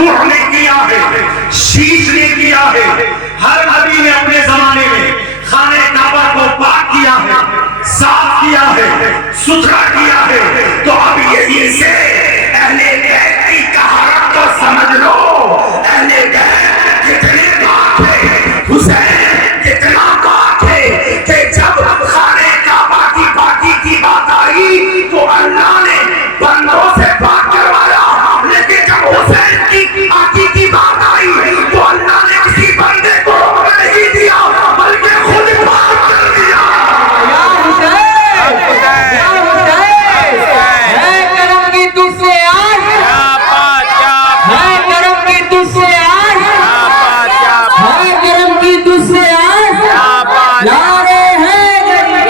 نوح نے کیا ہے، شیش نے کیا ہے، ہر نبی نے اپنے زمانے میں خانہ کعبہ کو پاک کیا ہے، صاف کیا ہے، ستھرا کیا ہے۔ تو اب یہی سے اہل بیت کی طہارت کو سمجھ لو، اہل بیت کتنے پاک تھے، حسین کتنا پاک تھے کہ جب خانہ کعبہ کی پاکی کی بات آئی تو اللہ نے بندوں سے پاک کروایا، لیکن جب حسین کی پاکی کی بات آئی تو اللہ نے کسی بندے کو نہیں دیا بلکہ خود پاک کر دیا۔ یا حسین، یا حسین، ہے کرم کی تجھ سے آج، ہے کرم کی تجھ سے آج، ہے کرم کی تجھ سے آج، نعرے حیدری۔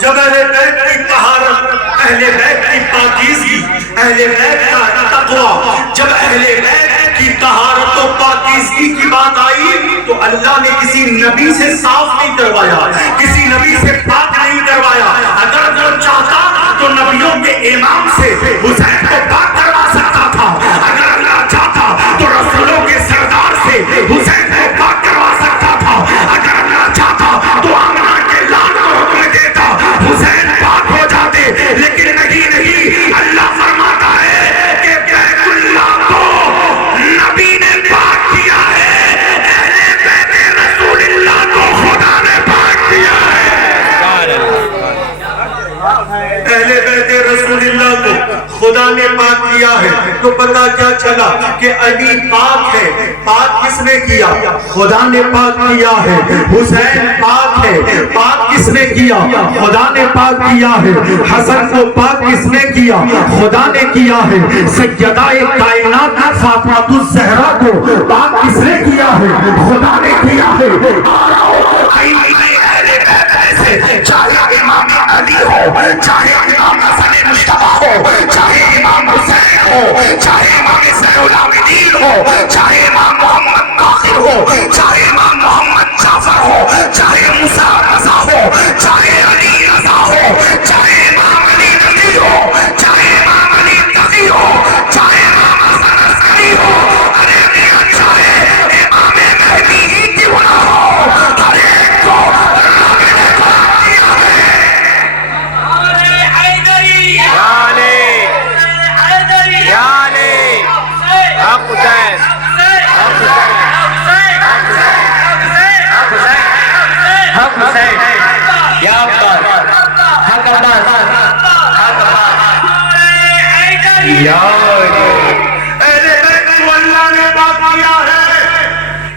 جب اہل بیت کی طہارت، اہل بیت کی پاکیزگی، اہل بیت کا تقویٰ، جب اہل بیت کی طہارت و پاکیزگی کی بات آئی تو اللہ نے کسی نبی سے صاف نہیں کروایا، کسی نبی سے پاک نہیں کروایا۔ اگر وہ چاہتا تو نبیوں کے امام سے حسین کو پاک کروا سکتا تھا، اگر اللہ چاہتا تو رسولوں کے سردار سے حسین کو پاک کروا سکتا تھا، اگر اللہ چاہتا تو آمنہ کے لال کو حکم دیتا حسین پاک ہو جاتے، لیکن نہیں، اللہ فرماتا ہے کہ بیت اللہ کو نبی نے پاک کیا ہے، اہل بیت رسول اللہ کو خدا نے پاک کیا ہے۔ اہل بیت رسول اللہ کو خدا نے پاک کیا ہے تو پتہ کیا چلا کہ علی پاک ہے۔ پاک کس نے کیا؟ خدا نے پاک کیا ہے۔ حسین پاک ہے، پاک کس نے کیا؟ خدا نے پاک کیا ہے۔ حسن کو پاک کس نے کیا؟ خدا نے کیا ہے۔ سیدہ کائنات فاطمہ الزہرا کو پاک کس نے کیا ہے؟ خدا نے کیا ہے۔ چاہے امام علی ہو، چاہے امام حسن مصطفیٰ ہو، چاہے امام حسین ہو، چاہے امام زین العابدین ہو، چاہے امام محمد باقر ہو، چاہے امام محمد جعفر ہو، چاہے موسیٰ رضا ہو، چاہے علی رضا ہو، چاہے امام علی نبی ہو، چاہے امام علی تقی ہو، چاہے امام حسن عسکری ہو، ارے میاں چاہے امام مہدی ہی کیوں نہ ہو، ہر ایک کو اللہ نے پاک کیا ہے۔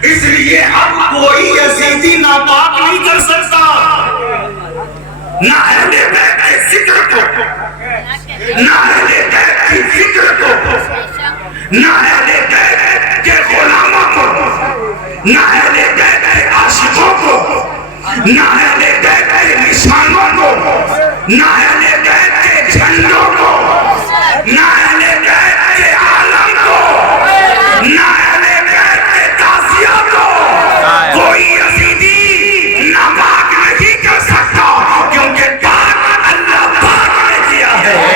اس لیے اب کوئی یزیدی ناپاک نہیں کر سکتا، نہ اہل بیت کے ذکر کو، نہ اہل بیت کی فکر کو، نہ اہل بیت کے غلاموں کو، نہ اہل بیت کے عاشقوں کو، نہ اہل بیت کے نشانوں کو، نہ اہل بیت کے جھنڈوں کو، نہ اہل بیت کے عالم کو، نہ اہل بیت کے تعزیہ کو کوئی یزیدی ناپاک نہیں کر سکتا، کیونکہ پاک اللہ پاک نے کیا ہے۔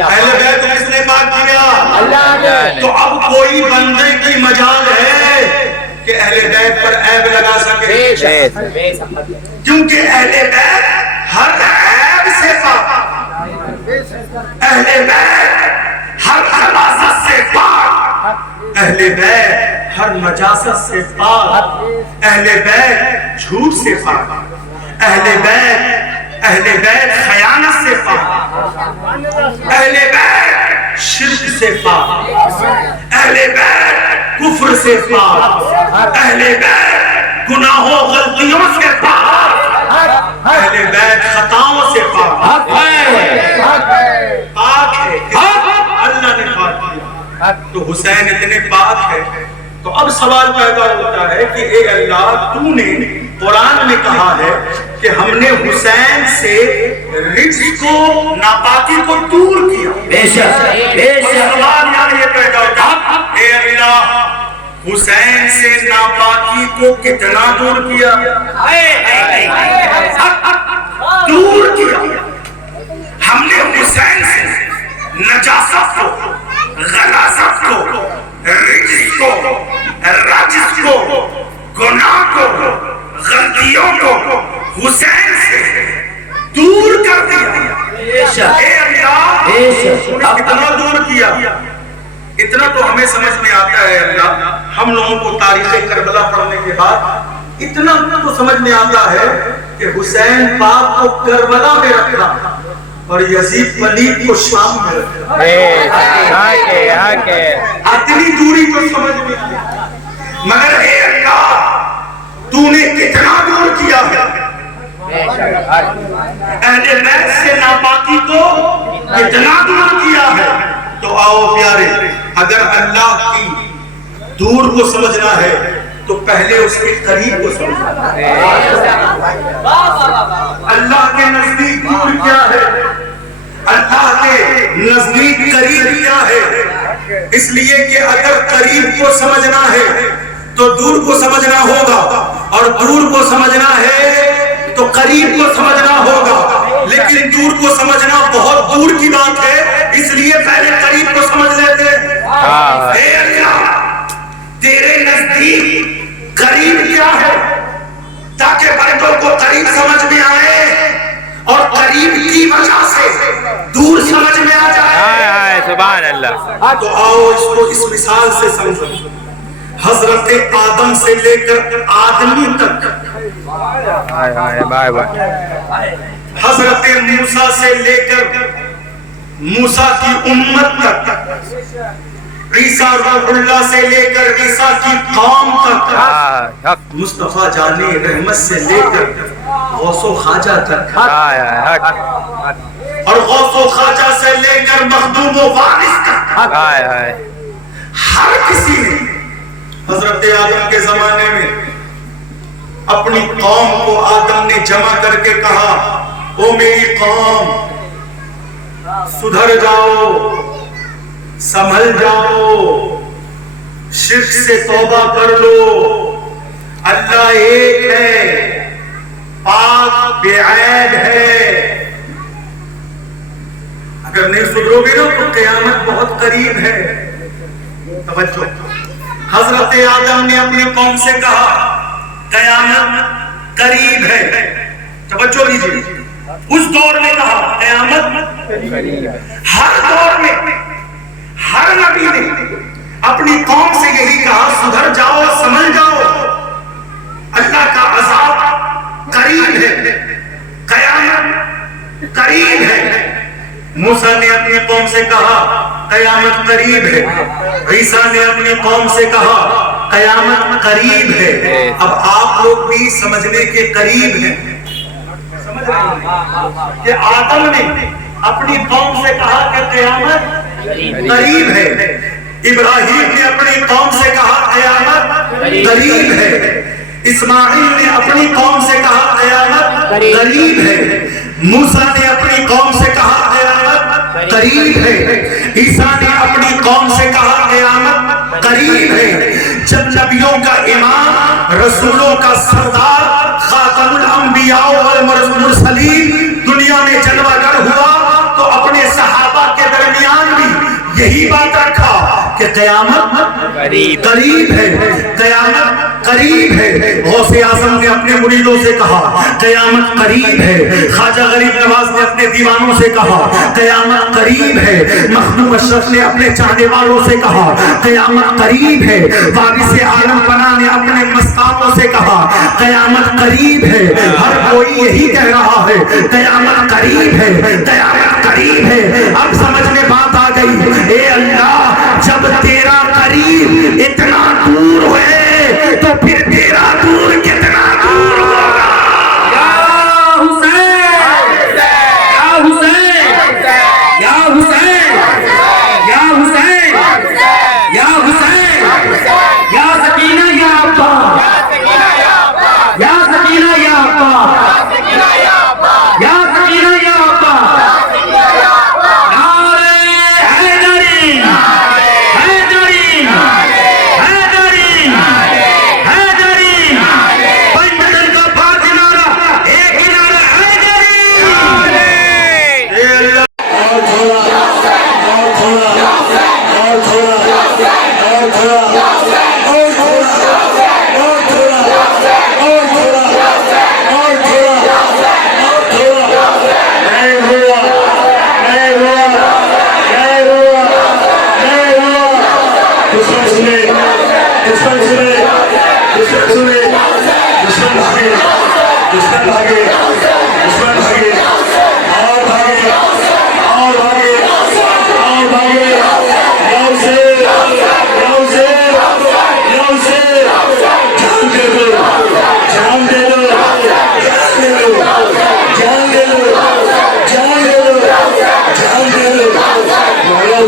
اہل بیت کس نے پاک کیا؟ اللہ نے۔ تو اب کوئی بندے کی مجال ہے کہ اہل بیت پر عیب لگا سکے؟ کیونکہ اہل بیت ہر عیب سے پاک، اہل بیت ہر خباثت سے پاک، اہل بیت ہر نجاست سے پاک، اہل بیت جھوٹ سے پاک، اہل بیت خیانت سے پاک، اہل بیت سے پاک، اہل بیت کفر سے پاک، اہل بیت گناہوں غلطیوں سے پاک، اہل بیت خطاؤں سے پاک ہے، اللہ نے پاک کیا۔ تو حسین اتنے پاک ہے، تو اب سوال پیدا ہوتا ہے کہ اے اللہ، تو نے قرآن میں کہا ہے کہ ہم نے حسین سے رجس کو، ناپاکی کو دور کیا۔ بے شک سوال یہاں یہ پیدا ہوتا ہے، اے اللہ، حسین سے ناپاکی کو کتنا دور کیا؟ دور کیا۔ ہم نے حسین سے نجاست کو، غلاظت کو، رجس کو، رجس کو، گناہ کو، غلطیوں کو حسین سے دور کر دیا۔ اے اللہ، اتنا دور کیا۔ اتنا تو ہمیں سمجھ میں آتا ہے اللہ، ہم لوگوں کو تاریخ کربلا پڑھنے کے بعد اتنا تو سمجھ میں آتا ہے کہ حسین پاک کو کربلا میں رکھا اور یزید پلید کو شام میں رکھا۔ اتنی دوری تو سمجھ میں آیا، مگر اے اللہ، تو نے کتنا دور کیا ہے؟ اہل بیت سے ناپاکی کو کتنا دور کیا ہے؟ تو آؤ پیارے، اگر اللہ کی دور کو سمجھنا ہے تو پہلے اس کے قریب کو سمجھنا ہے۔ اللہ کے نزدیک دور کیا ہے، اللہ کے نزدیک قریب کیا ہے؟ اس لیے کہ اگر قریب کو سمجھنا ہے تو دور کو سمجھنا ہوگا، اور دور کو سمجھنا ہے تو قریب کو سمجھنا ہوگا، لیکن دور کو سمجھنا بہت دور کی بات ہے، اس لیے پہلے قریب کو سمجھ لیتے ہیں۔ اے اللہ، تیرے نزدیک قریب کیا ہے تاکہ بندوں کو قریب سمجھ میں آئے اور قریب کی وجہ سے دور سمجھ میں آ جائے۔ سبحان اللہ۔ تو آؤ اس کو اس مثال سے سمجھو۔ حضرت آدم سے لے کر آدمی تک، حضرت موسیٰ سے لے کر موسیٰ کی امت تک، عیسیٰ روح اللہ سے لے کر عیسیٰ کی قوم تک، مصطفیٰ جان رحمت سے لے کر غوث و خواجہ تک، اور غوث و خواجہ سے لے کر مخدوم و وارث تک، ہر کسی نے حضرت آدم کے زمانے میں اپنی قوم کو آدم نے جمع کر کے کہا، او میری قوم، سدھر جاؤ، سنبھل جاؤ، شرک سے توبہ کر لو، اللہ ایک ہے، پاک بے عیب ہے۔ اگر نہیں سدھرو گے نا تو قیامت بہت قریب ہے۔ توجہ، حضرت آدم نے اپنی قوم سے کہا قیامت قریب ہے۔ توجہ دیجیے، اس دور میں کہا قیامت قریب ہے۔ ہر دور میں ہر نبی نے اپنی قوم سے یہی کہا، سدھر جاؤ، سمجھ جاؤ، اللہ کا عذاب قریب ہے، قیامت قریب ہے۔ موسیٰ نے اپنی قوم سے کہا قیامت قریب ہے، عیسیٰ نے اپنی قوم سے کہا قیامت قریب ہے۔ اب آپ لوگ بھی سمجھنے کے قریب ہیں، سمجھ رہے ہیں کہ آدم نے اپنی قوم سے کہا کہ قیامت قریب ہے، ابراہیم نے اپنی قوم سے کہا قیامت قریب ہے، اسماعیل نے اپنی قوم سے کہا قیامت قریب ہے، موسیٰ نے اپنی قوم سے کہا قیامت قریب ہے، عیسیٰ نے اپنی قوم سے کہا قیامت قریب ہے۔ جب نبیوں کا امام، رسولوں کا سردار، خاتم الانبیاء والمرسلین دنیا میں جلوہ گر ہوا تو اپنے صحابہ کے درمیان بھی یہی بات رکھا کہ قیامت قریب ہے، قیامت قریب ہے۔ غوث اعظم نے اپنے مریدوں سے کہا قیامت قریب ہے، خواجہ غریب نواز نے اپنے دیوانوں سے کہا قیامت قریب ہے، مخدوم اشرف نے اپنے چاہنے والوں سے کہا قیامت قریب ہے، وارث عالم پناہ نے اپنے مستانوں سے کہا قیامت قریب ہے۔ ہر کوئی یہی کہہ رہا ہے قیامت قریب ہے، قیامت قریب ہے۔ اب سمجھ میں بات آ گئی، اے اللہ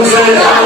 Hussein